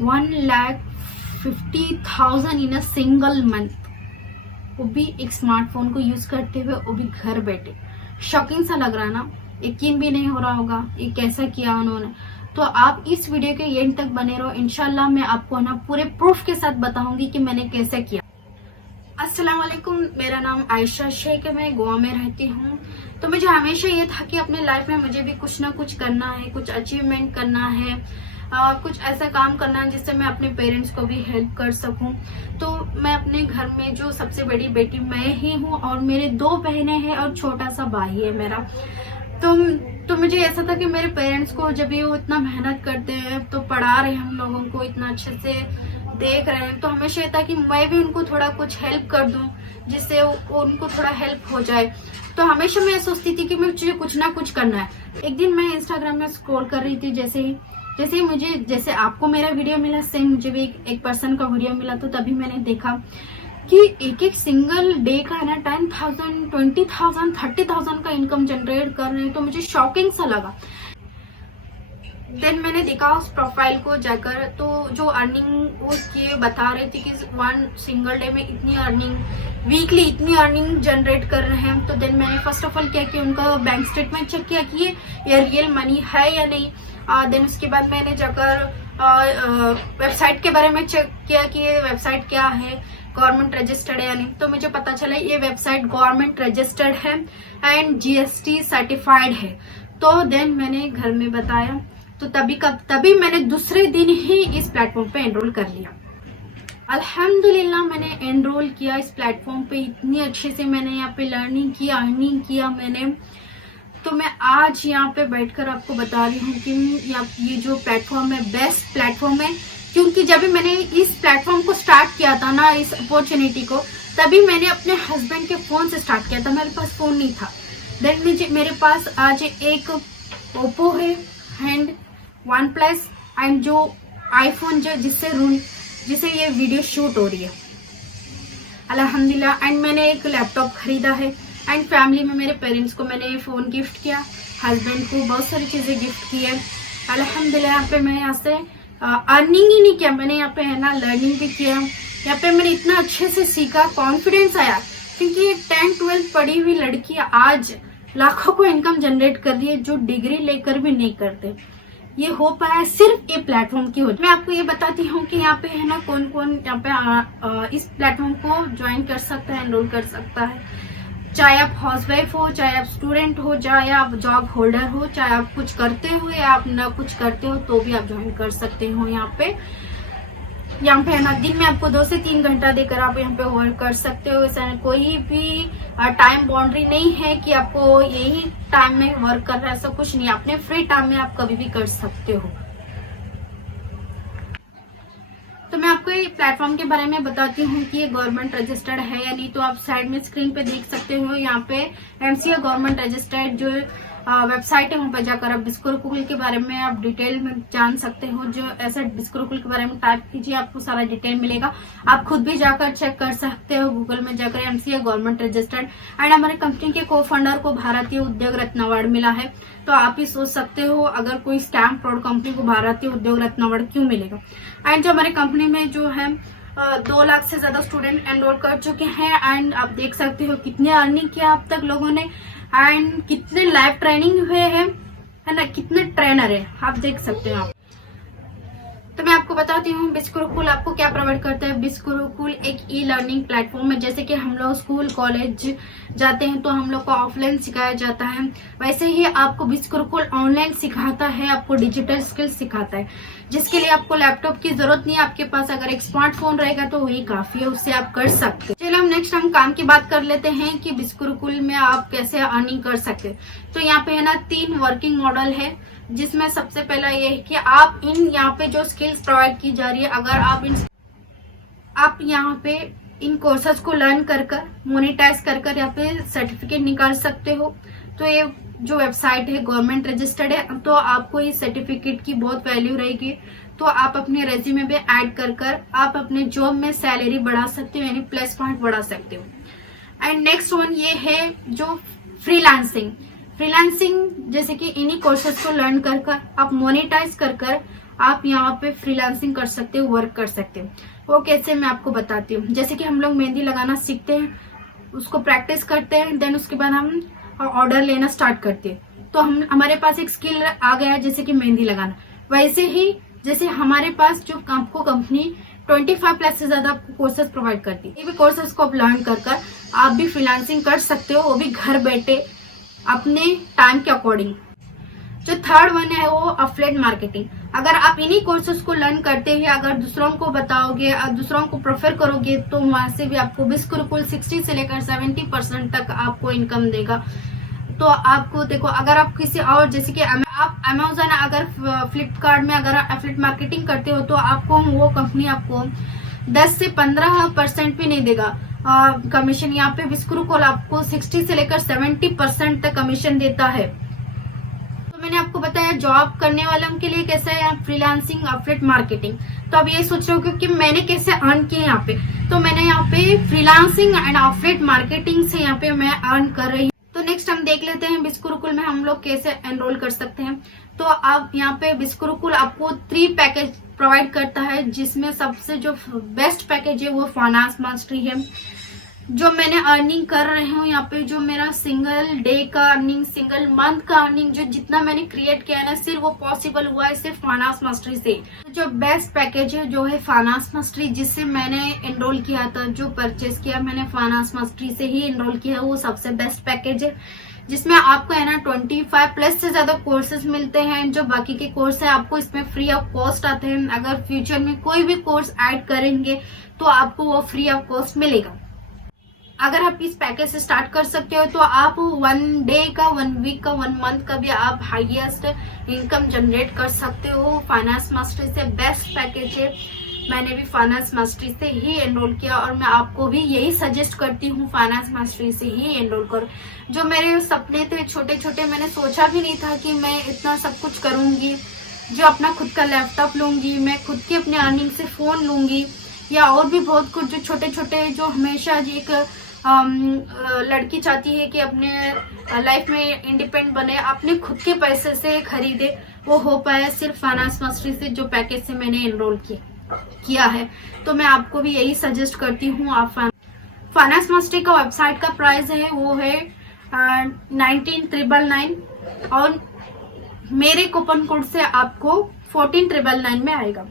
1,50,000 in a single month, वो भी एक स्मार्टफोन को यूज करते हुए, वो भी घर बैठे। शॉकिंग सा लग रहा है ना, यकीन भी नहीं हो रहा होगा ये कैसा किया उन्होंने। तो आप इस वीडियो के एंड तक बने रहो, इंशाल्लाह मैं आपको ना पूरे प्रूफ के साथ बताऊंगी कि मैंने कैसे किया। अस्सलाम वालेकुम, मेरा नाम आयशा शेख है, मैं गोवा में रहती हूँ। तो मुझे हमेशा ये था कि अपने लाइफ में मुझे भी कुछ ना कुछ करना है, कुछ अचीवमेंट करना है, कुछ ऐसा काम करना है जिससे मैं अपने पेरेंट्स को भी हेल्प कर सकूं। तो मैं अपने घर में जो सबसे बड़ी बेटी मैं ही हूँ और मेरे 2 बहनें हैं और छोटा सा भाई है मेरा। तो मुझे ऐसा था कि मेरे पेरेंट्स को जब ये वो इतना मेहनत करते हैं, तो पढ़ा रहे हैं हम लोगों को, इतना अच्छे से देख रहे हैं, तो हमेशा ये था कि मैं भी उनको थोड़ा कुछ हेल्प कर दूं जिससे उनको थोड़ा हेल्प हो जाए। तो हमेशा मैं सोचती थी कि मुझे कुछ ना कुछ करना है। एक दिन मैं इंस्टाग्राम में स्क्रॉल कर रही थी, जैसे आपको मेरा वीडियो मिला, सेम मुझे भी एक पर्सन का वीडियो मिला। तो तभी मैंने देखा कि एक सिंगल डे का है ना 10,000, 20,000, 30,000 का इनकम जनरेट कर रहे हैं। तो मुझे शॉकिंग सा लगा। देन मैंने देखा उस प्रोफाइल को जाकर, तो जो अर्निंग वो किए बता रहे थे कि 1 सिंगल डे में इतनी अर्निंग, वीकली इतनी अर्निंग जनरेट कर रहे हैं। तो देन मैंने फर्स्ट ऑफ ऑल क्या किया, उनका बैंक स्टेटमेंट चेक किया कि ये रियल मनी है या नहीं। देन उसके बाद मैंने जाकर वेबसाइट के बारे में चेक किया कि ये वेबसाइट क्या है, गवर्नमेंट रजिस्टर्ड है या नहीं। तो मुझे पता चला ये वेबसाइट गवर्नमेंट रजिस्टर्ड है एंड GST सर्टिफाइड है। तो देन मैंने घर में बताया, तो तभी मैंने दूसरे दिन ही इस प्लेटफॉर्म पे एनरोल कर लिया। अल्हम्दुलिल्लाह मैंने एनरोल किया इस प्लेटफॉर्म पे, इतनी अच्छे से मैंने यहाँ पे लर्निंग किया, अर्निंग किया मैंने। तो मैं आज यहाँ पे बैठकर आपको बता रही हूँ कि ये जो प्लेटफॉर्म है बेस्ट प्लेटफॉर्म है। क्योंकि जब भी मैंने इस प्लेटफॉर्म को स्टार्ट किया था ना, इस अपॉर्चुनिटी को, तभी मैंने अपने हस्बैंड के फोन से स्टार्ट किया था, मेरे पास फोन नहीं था। देन मेरे पास आज एक ओप्पो है एंड OnePlus एंड जो आईफोन जिससे ये वीडियो शूट हो रही है अल्हम्दुलिल्लाह। एंड मैंने एक लैपटॉप खरीदा है एंड फैमिली में मेरे पेरेंट्स को मैंने फोन गिफ्ट किया, हस्बैंड को बहुत सारी चीजें गिफ्ट की है अल्हम्दुलिल्लाह। यहाँ पे मैं यहाँ से अर्निंग ही नहीं किया, मैंने यहाँ पे है ना लर्निंग भी किया। यहाँ पे मैंने इतना अच्छे से सीखा, कॉन्फिडेंस आया। क्योंकि ये 10-12 पढ़ी हुई लड़की आज लाखों को इनकम जनरेट कर रही है, जो डिग्री लेकर भी नहीं करते। ये हो पाया सिर्फ ये प्लेटफॉर्म की वजह। मैं आपको ये बताती हूँ कि यहाँ पे है ना कौन कौन यहाँ पे इस प्लेटफॉर्म को ज्वाइन कर सकता है, एनरोल कर सकता है। चाहे आप हाउसवाइफ हो, चाहे आप स्टूडेंट हो, चाहे आप जॉब होल्डर हो, चाहे आप कुछ करते हो या आप न कुछ करते हो, तो भी आप ज्वाइन कर सकते हो। यहाँ पे है ना दिन में आपको 2 से 3 घंटा देकर आप यहाँ पे वर्क कर सकते हो। ऐसा कोई भी टाइम बाउंड्री नहीं है कि आपको यही टाइम में वर्क करना है, ऐसा कुछ नहीं। अपने फ्री टाइम में आप कभी भी कर सकते हो। तो मैं आपको ये प्लेटफॉर्म के बारे में बताती हूँ कि ये गवर्नमेंट रजिस्टर्ड है या नहीं। तो आप साइड में स्क्रीन पे देख सकते हो, यहाँ पे MCA गवर्नमेंट रजिस्टर्ड जो वेबसाइट है, वहाँ पे जाकर आप बिस्कुरुकुल के बारे में आप डिटेल में जान सकते हो। जो ऐसा बिस्कुरुकुल के बारे में टाइप कीजिए, आपको सारा डिटेल मिलेगा। आप खुद भी जाकर चेक कर सकते हो गूगल में जाकर, MCA गवर्नमेंट रजिस्टर्ड। एंड हमारे कंपनी के को-फाउंडर को भारतीय उद्योग रत्न अवार्ड मिला है। तो आप ही सोच सकते हो अगर कोई स्कैम फ्रॉड कंपनी को भारतीय उद्योग रत्न अवार्ड क्यों मिलेगा। एंड जो हमारे कंपनी में जो है 2 लाख से ज्यादा स्टूडेंट एनरोल कर चुके हैं। एंड आप देख सकते हो कितने अर्निंग किया अब तक लोगों ने, एंड कितने लाइव ट्रेनिंग हुए हैं, है ना, कितने ट्रेनर है, आप देख सकते हो आप। तो मैं आपको बताती हूँ बिस्कुरुकुल आपको क्या प्रोवाइड करता है। बिस्कुरुकुल एक ई-लर्निंग प्लेटफॉर्म है। जैसे कि हम लोग स्कूल कॉलेज जाते हैं तो हम लोग को ऑफलाइन सिखाया जाता है, वैसे ही आपको बिस्कुरुकुल ऑनलाइन सिखाता है, आपको डिजिटल स्किल सिखाता है, जिसके लिए आपको लैपटॉप की जरूरत नहीं है। आपके पास अगर एक स्मार्टफोन रहेगा तो वही काफी है, उससे आप कर सकते हैं। चलिए हम काम की बात कर लेते हैं कि बिस्कुरुकुल में आप कैसे अर्निंग कर सकते हैं। तो यहाँ पे है ना 3 वर्किंग मॉडल है, जिसमें सबसे पहला ये है कि आप यहाँ पे जो स्किल्स प्रोवाइड की जा रही है, अगर आप यहाँ पे इन कोर्सेज को लर्न कर मोनेटाइज कर यहाँ पे सर्टिफिकेट निकाल सकते हो। तो ये जो वेबसाइट है गवर्नमेंट रजिस्टर्ड है, तो आपको इस सर्टिफिकेट की बहुत वैल्यू रहेगी। तो आप अपने रेज्यूमे में ऐड कर आप अपने जॉब में सैलरी बढ़ा सकते हो, यानी प्लस पॉइंट बढ़ा सकते हो। एंड नेक्स्ट वन ये है जो फ्रीलांसिंग जैसे कि इन्हीं कोर्सेज को लर्न कर आप मोनेटाइज कर आप यहाँ पे फ्रीलांसिंग कर सकते हो, वर्क कर सकते हो। वो कैसे मैं आपको बताती हूँ। जैसे कि हम लोग मेहंदी लगाना सीखते हैं, उसको प्रैक्टिस करते हैं, देन उसके बाद हम ऑर्डर लेना स्टार्ट करते हैं, तो हमारे पास एक स्किल आ गया है जैसे कि मेहंदी लगाना। वैसे ही जैसे हमारे पास जो आपको कंपनी 25+ से ज्यादा आपको कोर्सेज प्रोवाइड करती है, ये भी कोर्सेज को आप लर्न कर आप भी फ्रीलांसिंग कर सकते हो, वो भी घर बैठे अपने टाइम के अकॉर्डिंग। जो थर्ड वन है वो अफिलिएट मार्केटिंग। अगर आप इन्हीं कोर्सेज को लर्न करते हुए अगर दूसरों को बताओगे और दूसरों को प्रेफर करोगे तो वहां से भी आपको बिल्कुल 60 से लेकर 70% तक आपको इनकम देगा। तो आपको देखो, अगर आप किसी और जैसे कि आप अमेजोन, अगर फ्लिपकार्ट में अगर एफिलिएट मार्केटिंग करते हो तो आपको वो कंपनी आपको 10 से 15% भी नहीं देगा कमीशन। यहाँ पे बिस्कुरुकुल आपको 60 से लेकर 70% तक कमीशन देता है। तो मैंने आपको बताया जॉब करने वालों के लिए कैसा है फ्रीलांसिंग एफिलिएट मार्केटिंग। तो अब ये सोच रहे हो कि मैंने कैसे अर्न किया यहाँ पे, तो मैंने यहाँ पे फ्रीलांसिंग एंड एफिलिएट मार्केटिंग से यहाँ पे मैं अर्न कर रही हूँ। तो नेक्स्ट हम देख लेते हैं बिस्कुरुकुल में हम लोग कैसे एनरोल कर सकते हैं। तो आप यहाँ पे बिस्कुरुकुल आपको 3 पैकेज प्रोवाइड करता है, जिसमें सबसे जो बेस्ट पैकेज है वो फाइनेंस मास्टरी है। जो मैंने अर्निंग कर रही हूँ यहाँ पे, जो मेरा सिंगल डे का अर्निंग, सिंगल मंथ का अर्निंग, जो जितना मैंने क्रिएट किया है ना, सिर्फ वो पॉसिबल हुआ है सिर्फ फाइनेंस मास्टरी से। जो बेस्ट पैकेज है जो है फाइनेंस मास्टरी, जिससे मैंने एनरोल किया था, जो परचेज किया मैंने फाइनेंस मास्टरी से ही एनरोल किया, वो सबसे बेस्ट पैकेज है, जिसमें आपको है ना 25+ से ज्यादा कोर्सेज मिलते हैं। जो बाकी के कोर्स है आपको इसमें फ्री ऑफ कॉस्ट आते हैं। अगर फ्यूचर में कोई भी कोर्स ऐड करेंगे तो आपको वो फ्री ऑफ कॉस्ट मिलेगा। अगर आप इस पैकेज से स्टार्ट कर सकते हो तो आप 1 डे का, 1 वीक का, 1 मंथ का भी आप हाईएस्ट इनकम जनरेट कर सकते हो। फाइनेंस मास्टरी से बेस्ट पैकेज है। मैंने भी फाइनेंस मास्टरी से ही एनरोल किया और मैं आपको भी यही सजेस्ट करती हूँ, फाइनेंस मास्टरी से ही एनरोल करो। जो मेरे सपने थे छोटे छोटे, मैंने सोचा भी नहीं था कि मैं इतना सब कुछ करूंगी। जो अपना खुद का लैपटॉप लूंगी, मैं खुद की अपने अर्निंग से फोन लूंगी, या और भी बहुत कुछ जो छोटे छोटे, जो हमेशा एक लड़की चाहती है कि अपने लाइफ में इंडिपेंडेंट बने, अपने खुद के पैसे से खरीदे, वो हो पाया सिर्फ फाइनेंस मास्टरी से, जो पैकेज से मैंने एनरोल किया है। तो मैं आपको भी यही सजेस्ट करती हूँ। आप फाइनेंस मास्टरी का वेबसाइट का प्राइस है वो है 19,999 और मेरे कूपन कोड से आपको 14,999 में आएगा।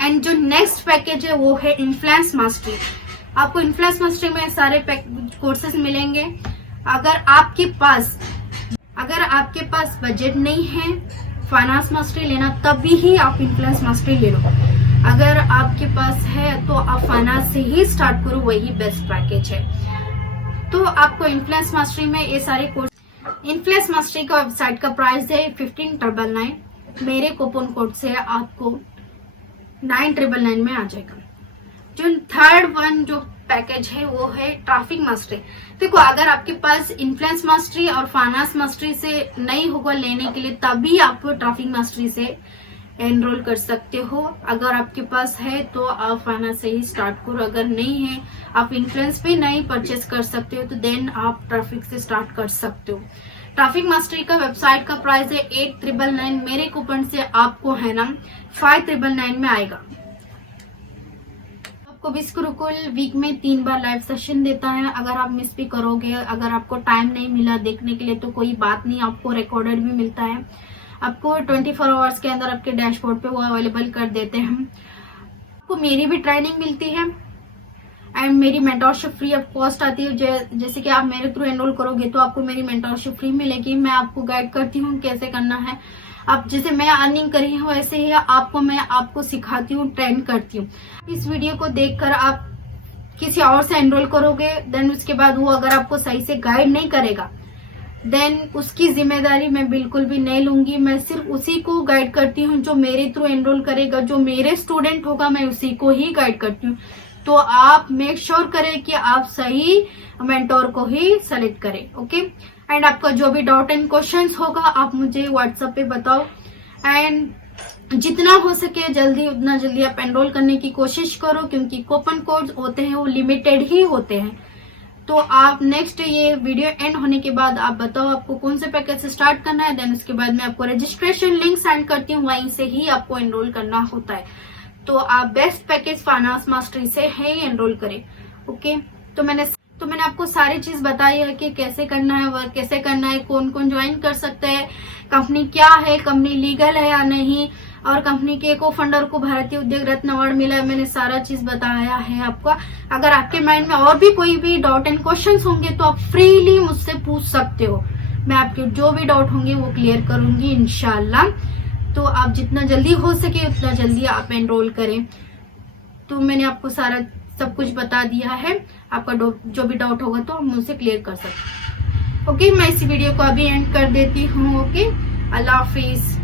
एंड जो नेक्स्ट पैकेज है वो है इन्फ्लुएंस मास्टरी। आपको इन्फ्लुएंस मास्टरी में सारे कोर्सेज मिलेंगे। अगर आपके पास बजट नहीं है फाइनेंस मास्टरी लेना, तभी ही आप इन्फ्लुएंस मास्टरी ले लो। अगर आपके पास है तो आप फाइनेंस से ही स्टार्ट करो, वही बेस्ट पैकेज है। तो आपको इन्फ्लुएंस मास्टरी में ये सारे कोर्स, इन्फ्लुएंस मास्टरी का वेबसाइट का प्राइस है 15,999, मेरे कूपन कोड से आपको 9,999 में आ जाएगा। जो थर्ड वन जो पैकेज है वो है ट्रैफिक मास्टरी। देखो, अगर आपके पास इन्फ्लुएंस मास्टरी और फाइनेंस मास्टरी से नहीं होगा लेने के लिए, तभी आप ट्रैफिक मास्टरी से एनरोल कर सकते हो। अगर आपके पास है तो आप फाइनेंस से ही स्टार्ट करो, अगर नहीं है, आप इन्फ्लुएंस भी नहीं परचेस कर सकते हो, तो देन आप ट्रैफिक से स्टार्ट कर सकते हो। ट्रैफिक मास्टरी का वेबसाइट का प्राइस है 8,999, मेरे कूपन से आपको है ना 5,999 में आएगा। आपको बिस्कुरुकुल वीक में 3 बार लाइव सेशन देता है। अगर आप मिस भी करोगे, अगर आपको टाइम नहीं मिला देखने के लिए तो कोई बात नहीं, आपको रिकॉर्डेड भी मिलता है। आपको 24 आवर्स के अंदर आपके डैशबोर्ड पे वो अवेलेबल कर देते हैं। आपको मेरी भी ट्रेनिंग मिलती है एंड मेरी मेंटरशिप फ्री ऑफ कॉस्ट आती है। जैसे कि आप मेरे थ्रू एनरोल करोगे तो आपको मेरी मेंटरशिप फ्री मिलेगी। मैं आपको गाइड करती हूँ कैसे करना है। आप जैसे मैं अर्निंग करी हूँ वैसे ही मैं आपको सिखाती हूँ, ट्रेन करती हूँ। इस वीडियो को देखकर आप किसी और से एनरोल करोगे, देन उसके बाद वो अगर आपको सही से गाइड नहीं करेगा, देन उसकी जिम्मेदारी मैं बिल्कुल भी नहीं लूंगी। मैं सिर्फ उसी को गाइड करती हूँ जो मेरे थ्रू एनरोल करेगा, जो मेरे स्टूडेंट होगा, मैं उसी को ही गाइड करती हूँ। तो आप मेक श्योर करें कि आप सही मेंटोर को ही सेलेक्ट करें, ओके। एंड आपका जो भी डाउट एंड क्वेश्चंस होगा आप मुझे व्हाट्सएप पे बताओ। एंड जितना हो सके जल्दी, उतना जल्दी आप एनरोल करने की कोशिश करो, क्योंकि कूपन कोड्स होते हैं वो लिमिटेड ही होते हैं। तो आप नेक्स्ट ये वीडियो एंड होने के बाद आप बताओ आपको कौन से पैकेज से स्टार्ट करना है, देन उसके बाद मैं आपको रजिस्ट्रेशन लिंक सेंड करती हूँ, वहीं से ही आपको एनरोल करना होता है। तो आप बेस्ट पैकेज फाइनेंस मास्टरी से है एनरोल करें। ओके, तो मैंने आपको सारी चीज बताई है कि कैसे करना है, वर्क कैसे करना है, कौन कौन ज्वाइन कर सकते हैं, कंपनी क्या है, कंपनी लीगल है या नहीं, और कंपनी के को फंडर को भारतीय उद्योग रत्न अवार्ड मिला है। मैंने सारा चीज बताया है आपको। अगर आपके माइंड में और भी कोई भी डाउट एंड क्वेश्चन होंगे तो आप फ्रीली मुझसे पूछ सकते हो। मैं आपके जो भी डाउट होंगे वो क्लियर करूंगी इंशाल्लाह। तो आप जितना जल्दी हो सके उतना जल्दी आप एनरोल करें। तो मैंने आपको सारा सब कुछ बता दिया है। आपका जो भी डाउट होगा तो आप मुझसे क्लियर कर सकते हैं। ओके, मैं इस वीडियो को अभी एंड कर देती हूँ। ओके, अल्लाह हाफिज।